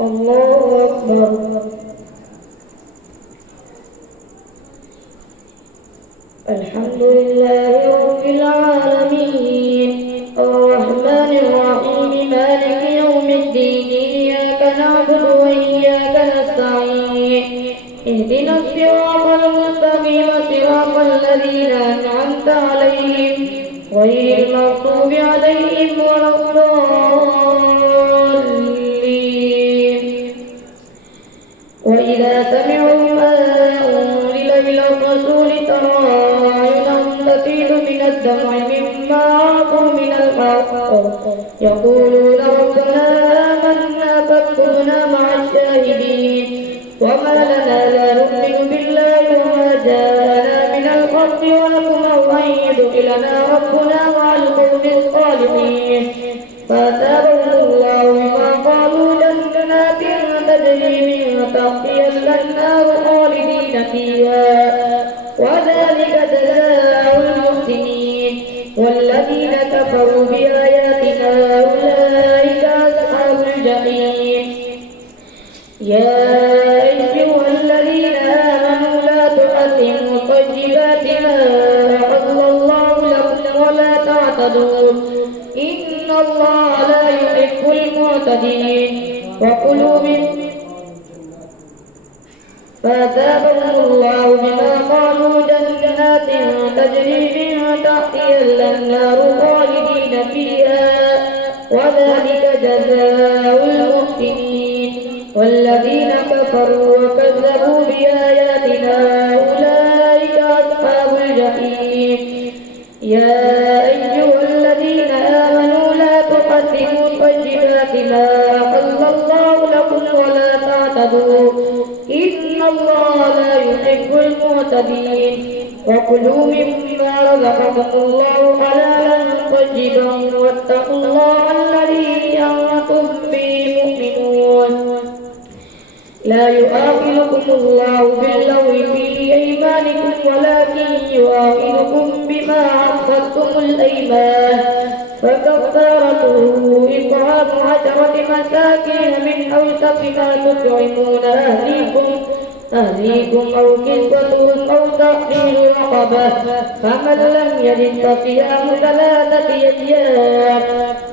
الله أكبر. الحمد لله رب العالمين الرحمن الرحيم مالك يوم الدين إياك نعبد وإياك نستعين اهدنا الصراط المستقيم صراط الذين أنعمت عليهم غير المغضوب عليهم ولا الضالين. وإذا سمعوا ما أنزل إلى الرسول ترى أعينهم تفيض من الدمع مما عرفوا من الحق يقولون ربنا آمنا فاكتبنا مع الشاهدين. وما لنا لا نؤمن بالله وما جاءنا من الحق ونطمع أن يدخلنا ربنا مع القوم الصالحين. فأثابهم الله بما قالوا جنات تجري من تحتها الأنهار خالدين فيها وذلك جزاء المحسنين. والذين كفروا بآياتنا أولئك أصحاب الجحيم. يا أيها الذين آمنوا لا تحرموا طيبات ما أحل الله لكم ولا تعتدوا إن الله لا يحب المعتدين. وكلوا من فأثابهم الله بما قالوا جنات تجري من تحتها الأنهار خالدين فيها وذلك جزاء المحسنين. والذين كفروا وكذبوا بآياتنا أولئك أصحاب الجحيم. يا أيها الذين آمنوا لا تحرموا طيبات ما أحل الله لكم ولا تعتدوا إن الله لا يحب المعتدين. وكلوا مما رزقكم الله حلالا طيبا واتقوا الله الذي أنتم به مؤمنون. لا يؤاخذكم الله باللغو في أيمانكم ولكن يؤاخذكم بما عقدتم الأيمان. فكفارته إطعام 10 مساكين من أوسط ما تطعمون أهليكم أو كسوتهم أو تحرير رقبة فمن لم يجد فصيام 3 أيام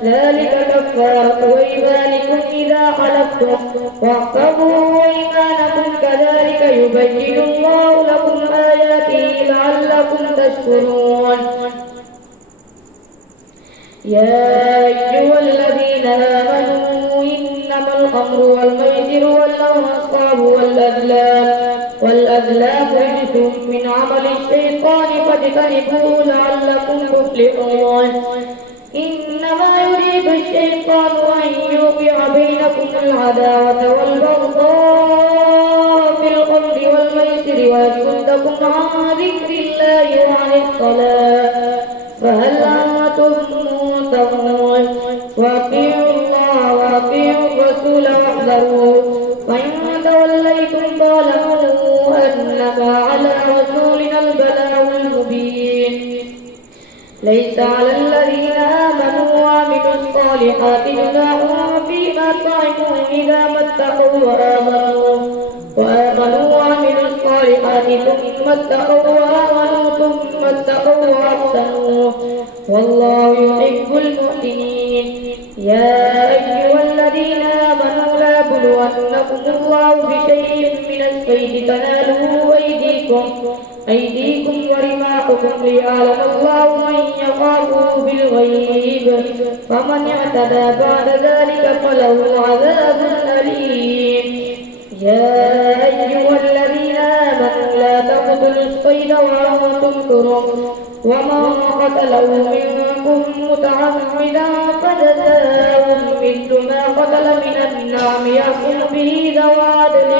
ذلك كفارة أيمانكم إذا حلفتم واحفظوا أيمانكم كذلك يبين الله لكم آياته لعلكم تشكرون. يا أيها الذين آمنوا إنما الخمر والميسر والأنصاب والأزلام رجس من عمل الشيطان فاجتنبوه لعلكم تفلحون. إنما يريد الشيطان أن يوقع بينكم العداوة والبغضاء في الخمر والميسر ويصدكم عن ذكر الله وعن الصلاة فهل أنتم منتهون. وأطيعوا الله وأطيعوا الرسول واحذروا وإن توليتم فاعلموا أنما على رسولنا البلاغ المبين. ليس على الذين آمنوا وعملوا الصالحات جناح فيما طعموا إذا ما اتقوا وآمنوا وعملوا الصالحات ثم اتقوا وآمنوا ثم اتقوا وأحسنوا والله يحب المحسنين. يا أيها الذين آمنوا لا يبلونكم الله بشيء من الصيد تناله أيديكم ورماحكم ليعلم الله من يخافه بالغيب فمن اعتدى بعد ذلك فله عذاب أليم. يا أيها الذين آمنوا لا تقتلوا الصيد وأنتم حرم ومن قتله منكم متعمدا فجزاء مثل ما قتل من النعم يحكم به ذوى عدل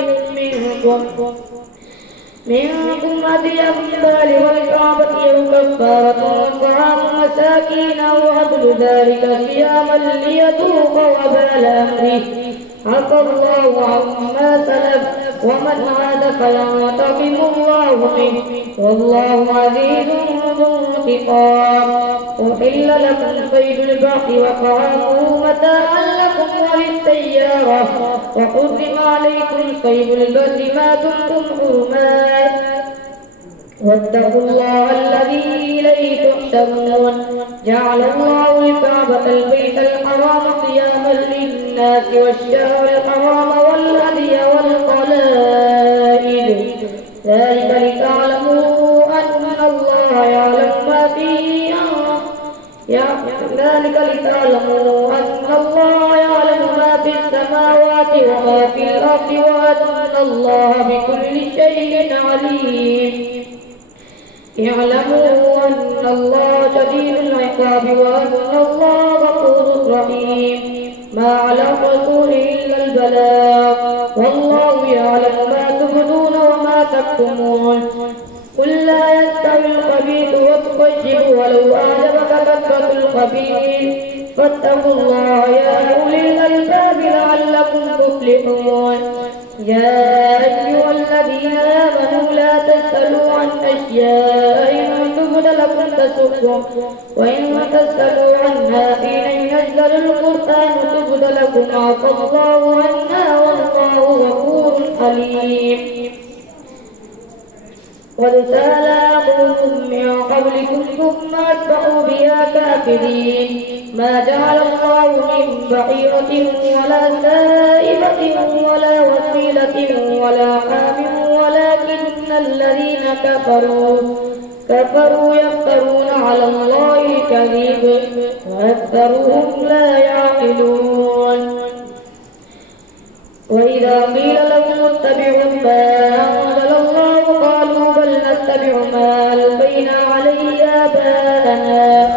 منكم هديا بالغ الكعبة أو كفارة طعام مساكين أو عدل ذلك صياما ليذوق وبال أمره عفى الله عما سلف ومن عاد فينتقم الله منه والله عزيز ذو انتقام. أحل لكم صيد البحر وطعامه متاعا لكم وللسائل بسيارة وحرم عليكم صيد البر ما دمتم حرما واتقوا الله الذي إليه تحشرون جعل الله الكعبة البيت الحرام قياما للناس والشهر الحرام والهدي والقلائد ذلك لتعلموا أن الله يعلم ما في السماوات وما في الأرض وأن الله بكل شيء عليم اعلموا أن الله شديد العقاب وأن الله غفور رحيم ما على الرسول إلا البلاغ والله يعلم ما تبدون وما تكتمون قل لا يستوي الخبيث والطيب ولو أعجبك كثرة الخبيث فاتقوا الله يا أولي الألباب لعلكم تفلحون يا أيها الذين آمنوا لا تسألوا عن أشياء إن تبد لكم تسؤكم وإن تسألوا عنها حين ينزل القرآن تبد لكم عفى الله عنا والله غفور حليم قد سأل قوم من قبلكم ثم أتبعوا بها كافرين ما جعل الله من بحيرة ولا سائبة ولا وسيلة ولا حام ولكن الذين كفروا يفترون على الله الكذب وأكثرهم لا يعقلون وإذا قيل لهم اتبعوا ما أنزل الله قالوا بل نتبع ما ألقينا عليه آباءنا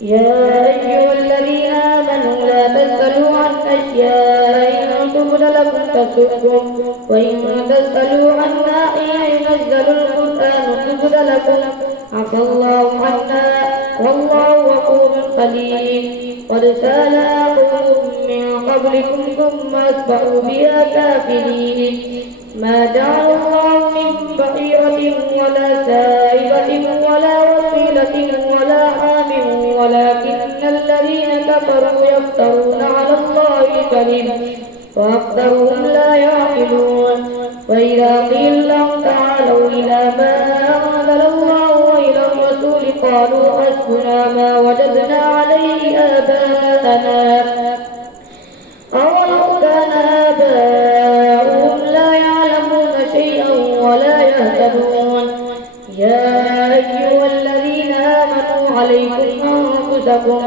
يا أيها الذين آمنوا لا تسألوا عن أشياء إن تبد لكم تسؤكم وإن تسألوا عنها حين ينزل القرآن تبد لكم عفى الله عنا والله غفور حليم قد سأل قوم من قبلكم ثم أتبعوا بها كافرين ما جعل الله من بحيرة ولا سائبة ولا وسيلة ولا حام ولكن الذين كفروا يفترون على الله الكذب وأكثرهم لا يعقلون وإذا قيل لهم تعالوا إلى ما أنزل الله وإلى الرسول قالوا حسبنا ما وجدنا عليه آباءنا أولو كان آباؤهم لا يعلمون شيئا ولا يهتدون يا أيها الذين آمنوا عليكم أنفسكم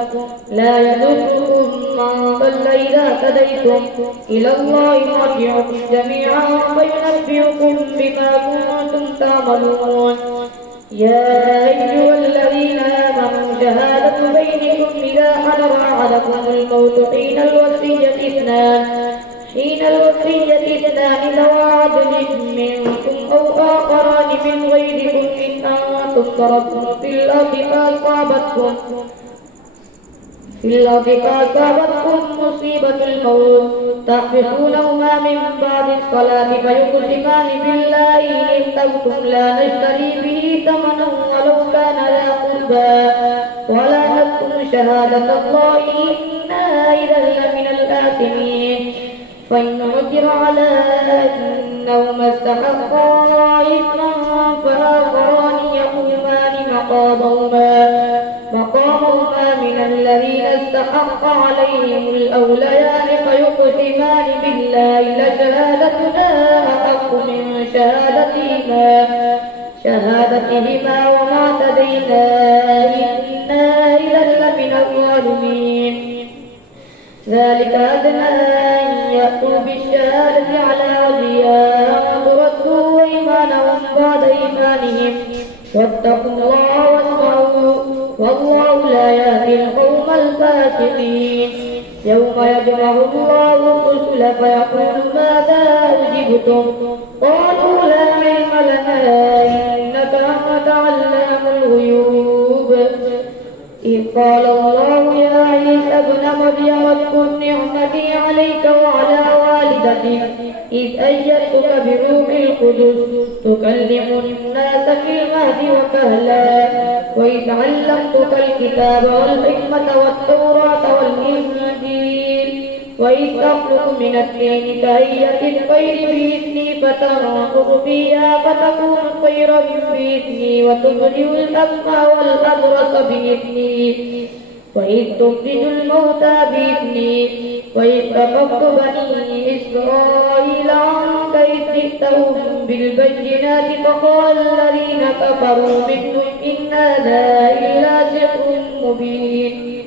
لا يضركم من ضل إذا هديتم إلى الله مرجعكم جميعا فينبئكم بما كنتم تعملون يا أيها الذين آمنوا شهادة بينكم إذا حضر أحدكم الموت حين الوصية اثنان ذوى عدل منكم أو آخران من غيركم إن أنتم ضربتم في الأرض فأصابتكم مصيبة الموت تحبسونهما من بعد الصلاة فيقسمان بالله إن ارتبتم لا نشتري به ثمنا ولو كان ذا قربى ولا نكتم شهادة الله إنا إذا لمن الآثمين فإن عثر على أنهما استحقا إثما فآخران يقومان مقامهما من الذين استحق عليهم الأوليان فيقسمان بالله لشهادتنا أحق من شهادتهما وما اعتدينا إنا إذا لمن الظالمين ذلك أدنى أن يأتوا بالشهادة على وجهها وردوا إيمانهم بعد إيمانهم واتقوا الله واسمعوا والله لا يهدي القوم الفاسقين يوم يجمع الله الرسل فيقول ماذا أجبتم قالوا لا علم لنا إنك أنت علام الغيوب إذ قال الله يا عيسى ابن مريم اذكر نعمتي عليك وعلى والدتك إذ أيدتك بروح القدس تكلم الناس في المهد وكهلا وإذ علمتك الكتاب والحكمة والتوراة والإنجيل وإذ تخلق من الطين كهيئة الطير بإذني فتنفخ فيها فتكون طيرا بإذني وتبرئ الأكمى والأبرص بإذني وإذ تخرج الموتى بإذني وإذ كففت بني إسرائيل عنك إذ جئتهم بالبينات فقال الذين كفروا منهم إن هذا إلا سحر مبين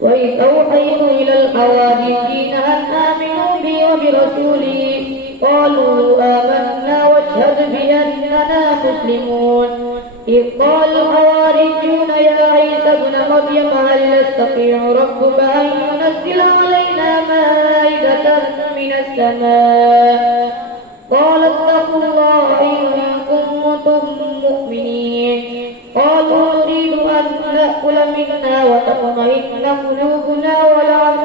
وإذ أوحيت إلى الحواريين أن آمنوا بي وبرسولي قالوا آمنا واشهد بأننا مسلمون إذ قال الحواريون يا عيسى ابن مريم هل يستطيع ربك أن ينزل علينا مائدة من السماء قال اتقوا الله إن كنتم مؤمنين قالوا نريد أن نأكل منها وتطمئن قلوبنا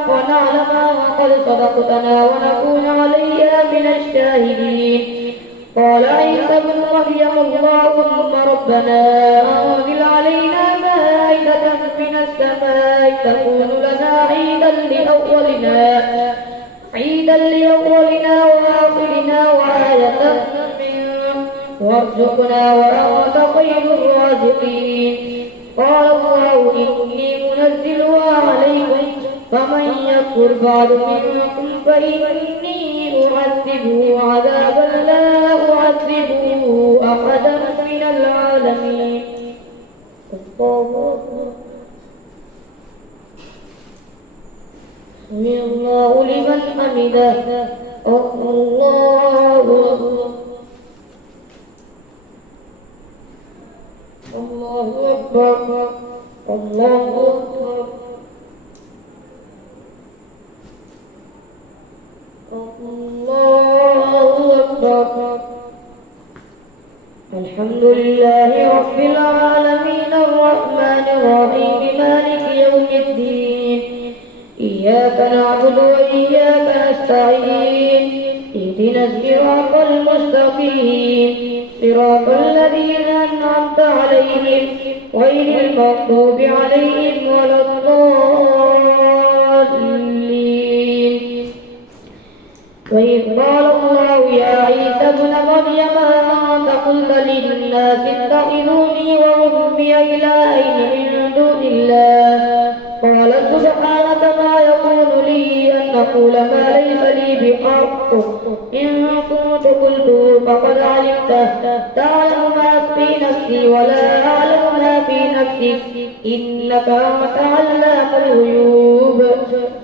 ونعلم وقد صدقتنا ونكون عليها من الشاهدين قال عيسى ابن مريم اللهم ربنا أنزل علينا مائدة من السماء تكون لنا عيدا لأولنا وآخرنا وآية منك وارزقنا وأنت خير الرازقين قال الله إني منزلها عليكم فمن يكفر بعد منكم فإني أعذبه عذابا لا أعذبه أحدا من العالمين سمع الله لمن حمده الله أكبر الله أكبر الله أكبر الحمد لله رب العالمين الرحمن الرحيم مالك يوم الدين إياك نعبد وإياك نستعين اهدنا الصراط المستقيم صراط الذين أنعمت عليهم غير المغضوب عليهم ولا الضالين وإذ قال الله يا عيسى ابن مريم أنت قلت للناس اتخذوني وأمي إلهين من دون الله قال سبحانك ما يكون لي أن أقول ما ليس لي بحق إن كنت قلته فقد علمته تعلم ما في نفسي ولا أعلم ما في نفسك إنك أنت علام الغيوب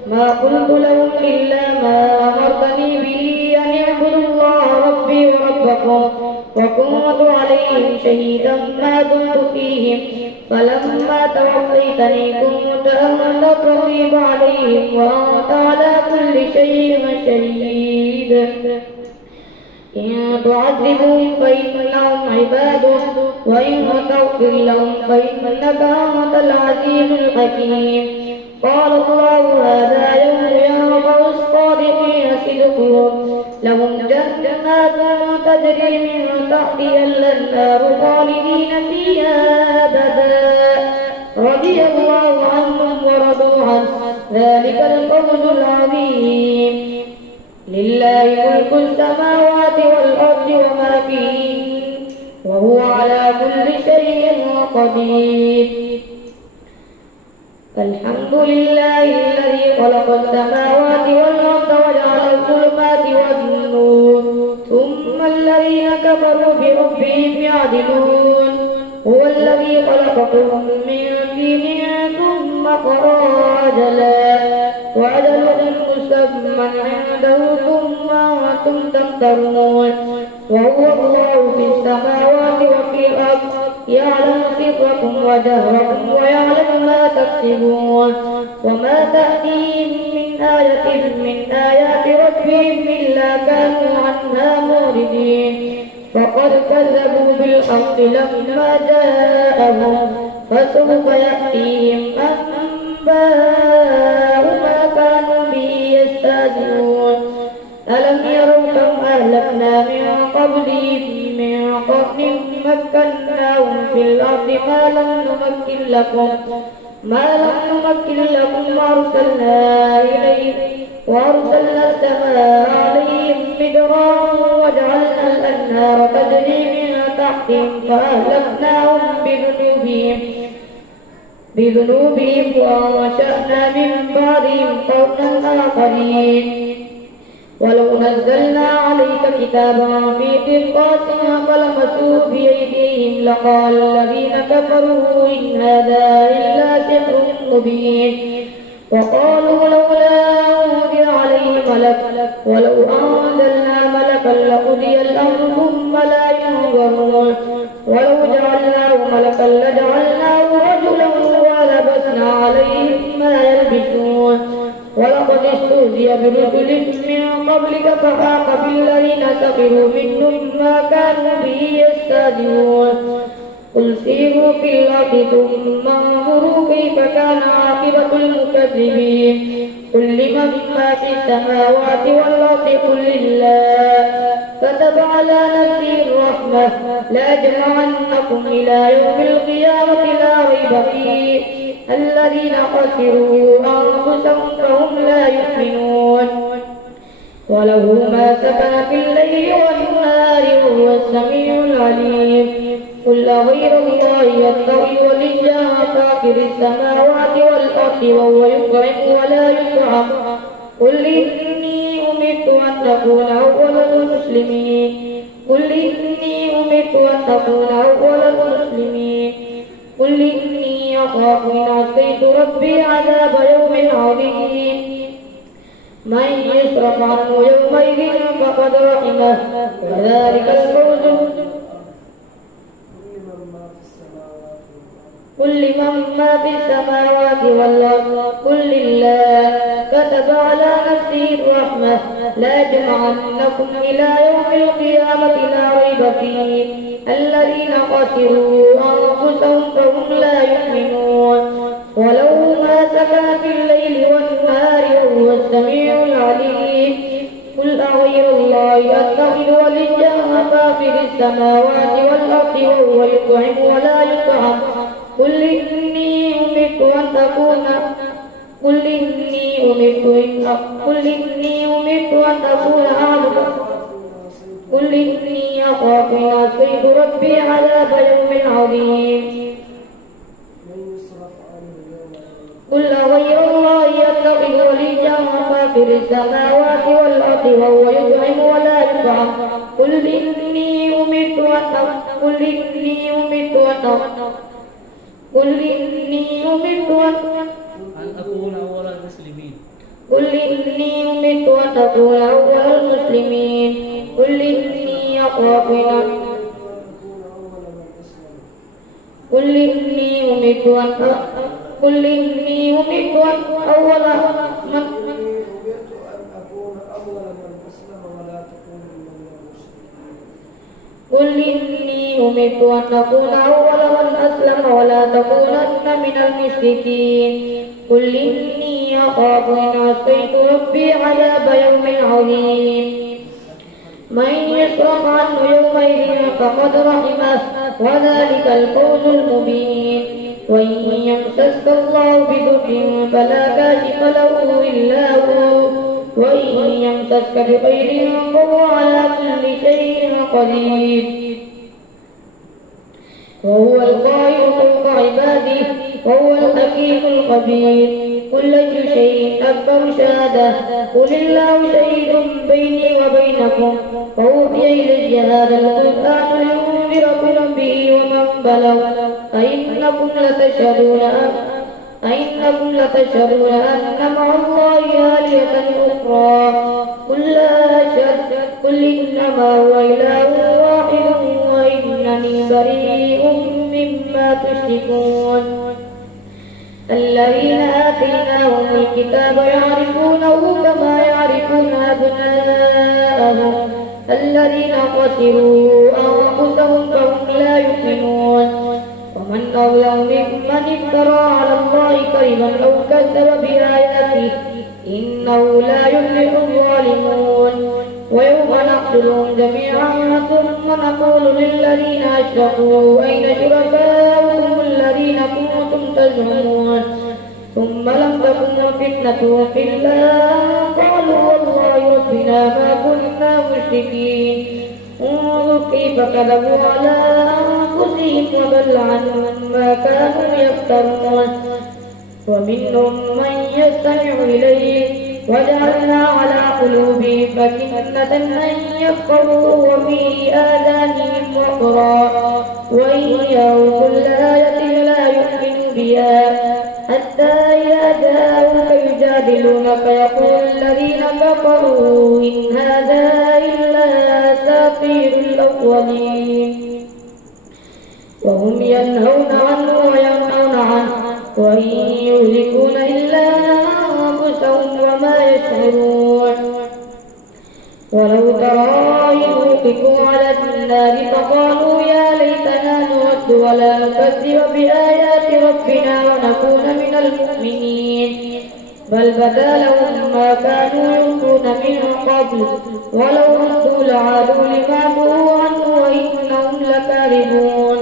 ما قلت لهم إلا ما أمرتني به أن اعبدوا الله ربي وربكم وكنت عليهم شهيدا ما دمت فيهم فلما توفيتني كنت أنت الرقيب عليهم وأنت على كل شيء شهيد إن تعذبهم فإنهم عبادك وإن تغفر لهم فإنك أنت العزيز الحكيم قال الله هذا يوم ينفع الصادقين صدقهم لهم جنات تجري من تحتها الأنهار خالدين فيها أبدا رضي الله عنهم ورضوا عنه ذلك الفوز العظيم لله ملك السماوات والأرض وما فيهن وهو على كل شيء قدير الحمد لله الذي خلق السماوات والأرض وجعل الظلمات والنور ثم الذين كفروا بربهم يعدلون هو الذي خلقكم من طين ثم قضى أجلا وأجل مسمى عنده ثم أنتم تمترون وهو الله في السماوات وفي الأرض يعلم سركم وجهركم ويعلم ما تكسبون وما تأتيهم من آية من آيات ربهم إلا كانوا عنها معرضين فقد كذبوا بالحق لما جاءهم فسوف يأتيهم أنباء ما كانوا به يستهزئون ألم يروا كم أهلكنا من قبلهم من قرن مكناهم في الأرض ما لم نمكن لكم ما لم نمكن لكم وأرسلنا السماء عليهم مدرارا وجعلنا الأنهار تجري من تحتهم فأهلكناهم بذنوبهم وأنشأنا من بعدهم قرنا آخرين. ولو نزلنا عليك كتابا في قرطاس فلمسوه بأيديهم لقال الذين كفروا إن هذا إلا سحر مبين. وقالوا لولا أنزل عليه ملك ولو أنزلنا ملكا لقضي الأمر ثم لا ينظرون. ولو جعلناه ملكا لجعلناه رجلا ولبسنا عليهم ما يلبسون. ولقد استهزئ برسل من قبلك فحاق بالذين سخروا منهم ما كانوا به يستهزئون. قل سيروا في الأرض ثم انظروا كيف كان عاقبة المكذبين. قل لمن ما في السماوات والأرض قل لله كتب على نفسه الرحمة لأجمعنكم إلى يوم القيامة لا ريب فيه الذين خسروا أنفسهم فهم لا يؤمنون. وله ما سكن في الليل والنهار وهو السميع العليم. قل غير الله يبتغي وليا فاطر السماوات والأرض وهو يطعم ولا يطعم. قل إني أمرت أن أكون أول المسلمين. قل إني أمرت أن أكون أول المسلمين. قل إني أخاف إن عصيت ربي عذاب يوم عظيم. من يصرف عنه يومئذ فقد رحمه وذلك الفوز. قل لمن ما في السماوات والأرض قل لله كتب على نفسه الرحمة لأجمعنكم إلى يوم القيامة لا ريب فيه الذين خسروا أنفسهم فهم لا يؤمنون. وله ما سكن في الليل والنهار وهو السميع العليم. قل أغير الله أتخذ وليا فاطر السماوات والأرض وهو يطعم ولا يطعم. قل إني أمرت أن أكون قل إني أخاف إن عصيت ربي عذاب يوم عظيم. قل أغير الله يتخذ وليا فاطر السماوات والأرض وهو يطعم ولا يطعم. قل إني أمرت أن أكون أول المسلمين. قل إني أمرت أن أكون أول المسلمين. قل إني أخاف قل إني أمرت أن أكون أول من أسلم ولا تكونن من المشركين. قل إني أخاف إن عصيت ربي عذاب يوم عظيم. من يصرف عنه يومئذ فقد رحمه وذلك الفوز المبين. وإن يمسسك الله بضر فلا كاشف له إلا هو وإن يمسسك بخير فهو على كل شيء قدير. وهو القاهر فوق عباده وهو الحكيم الخبير. قل أي شيء أكبر شهادة قل الله شهيد بيني وبينكم وأوحي إلي هذا القرآن لأنذركم به ومن بلغ أئنكم لتشهدون أن مع الله آلهة أخرى قل لا أشهد قل إنما هو إله واحد وإنني بريء مما تشركون. الذين آتيناهم الكتاب يعرفونه كما يعرفون أبناءهم الذين خسروا أنفسهم فهم لا يؤمنون. ومن أظلم ممن افترى على الله كذبا أو كذب بآياته إنه لا يفلح الظالمون. ويوم نحشرهم جميعا ثم نقول للذين أشركوا أين شركاؤكم الذين كنتم تزعمون ثم لم تكن فتنتهم إلا قالوا والله ربنا ما كنا مشركين انظر كيف كذبوا على أنفسهم وضل عنهم ما كانوا يفترون ومنهم من يستمع إليك وجعلنا على قلوبهم أكنة أن يفقهوا وفي آذانهم وقرا وإن يروا كل آية لا يؤمنوا بها حتى إذا جاءوك يجادلونك يقول الذين كفروا إن هذا إلا أساطير الأولين وهم ينهون عنه وينهون عنه وإن يهلكون إلا أنفسهم وما يشعرون ولو ترى إذ وقفوا على النار فقالوا يا ليتنا نرد ولا نكذب بآيات ربنا ونكون من المؤمنين بل بدا لهم ما كانوا يخفون من قبل ولو ردوا لعادوا لما نهوا عنه وإنهم لكاذبون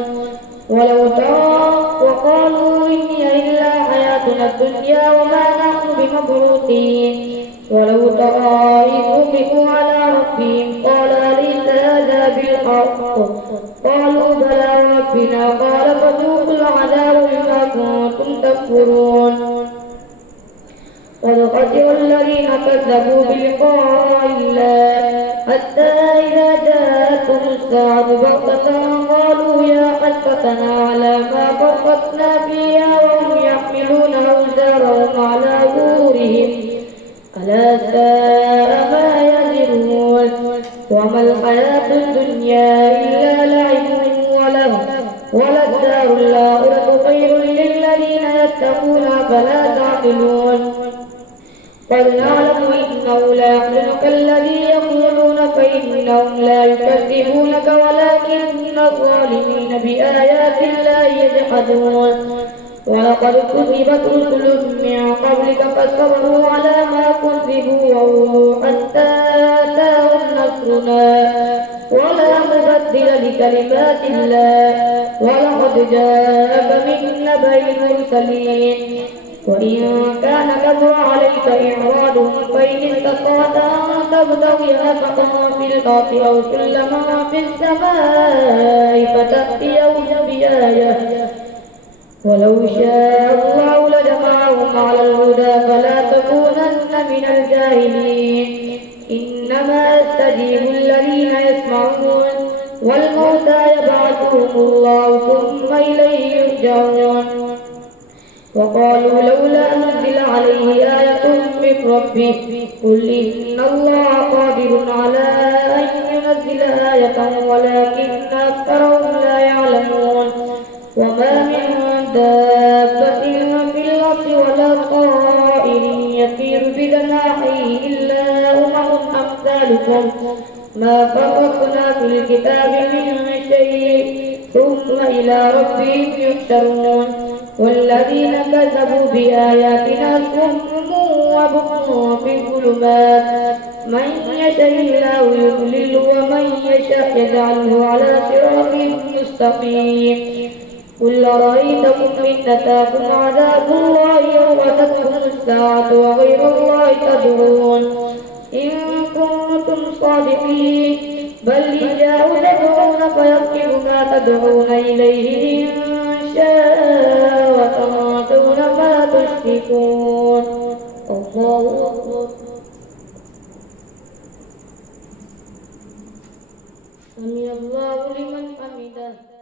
ولو ترى وقالوا إن هي إلا حياتنا الدنيا وما نحن بمبعوثين ولو ترى إذ وقفوا على ربهم قال أليس هذا بالحق قالوا بلى ربنا قال فذوقوا العذاب بما كنتم تكفرون قد خسر الذين كذبوا بلقاء الله حتى إذا جاءتهم الساعة بغتة قالوا يا حسرتنا على ما فرطنا فيها وهم يحملون أوزارهم على ظهورهم ألا ساء ما يزرون وما الحياة الدنيا إلا لعب وله وللدار الآخرة خير للذين يتقون فلا تعقلون قد نعلم إنه لا يحزنك الذي يقولون فإنهم لا يكذبونك ولكن الظالمين بآيات الله يجحدون ولقد كذبت رسل من قبلك فصبروا على ما كذبوا حتى أتاهم نصرنا ولا مبدل لكلمات الله ولقد جاءك من نبأ المرسلين وإن كان كبر عليك إعراضهم فإن استطعت أن تبتغي نفقا في الأرض أو سلما في السماء فتأتيهم بآية ولو شاء الله لجمعهم على الهدى فلا تكونن من الجاهلين إنما يستجيب الذين يسمعون والموتى يبعثهم الله ثم إليه يرجعون وقالوا لولا نزل عليه آية من ربه قل إن الله قادر على أن ينزل آية ولكن أكثرهم لا يعلمون وما من دابة في الأرض ولا طائر يطير بجناحيه إلا أمثالكم ما فرطنا في الكتاب من شيء ثم إلى ربهم يحشرون والذين كذبوا بآياتنا صم وبكم في الظلمات من يشاء الله يضلل ومن يشاء يجعله على صراط مستقيم قل أرأيتكم إن أتاكم عذاب الله يوم تقوم الساعة وغير الله تدعون إن كنتم صادقين بل إياه تدعون فيكفر ما تدعون إليه إن شاء وتنسون ما تشركون الله أكبر سمع الله لمن حمده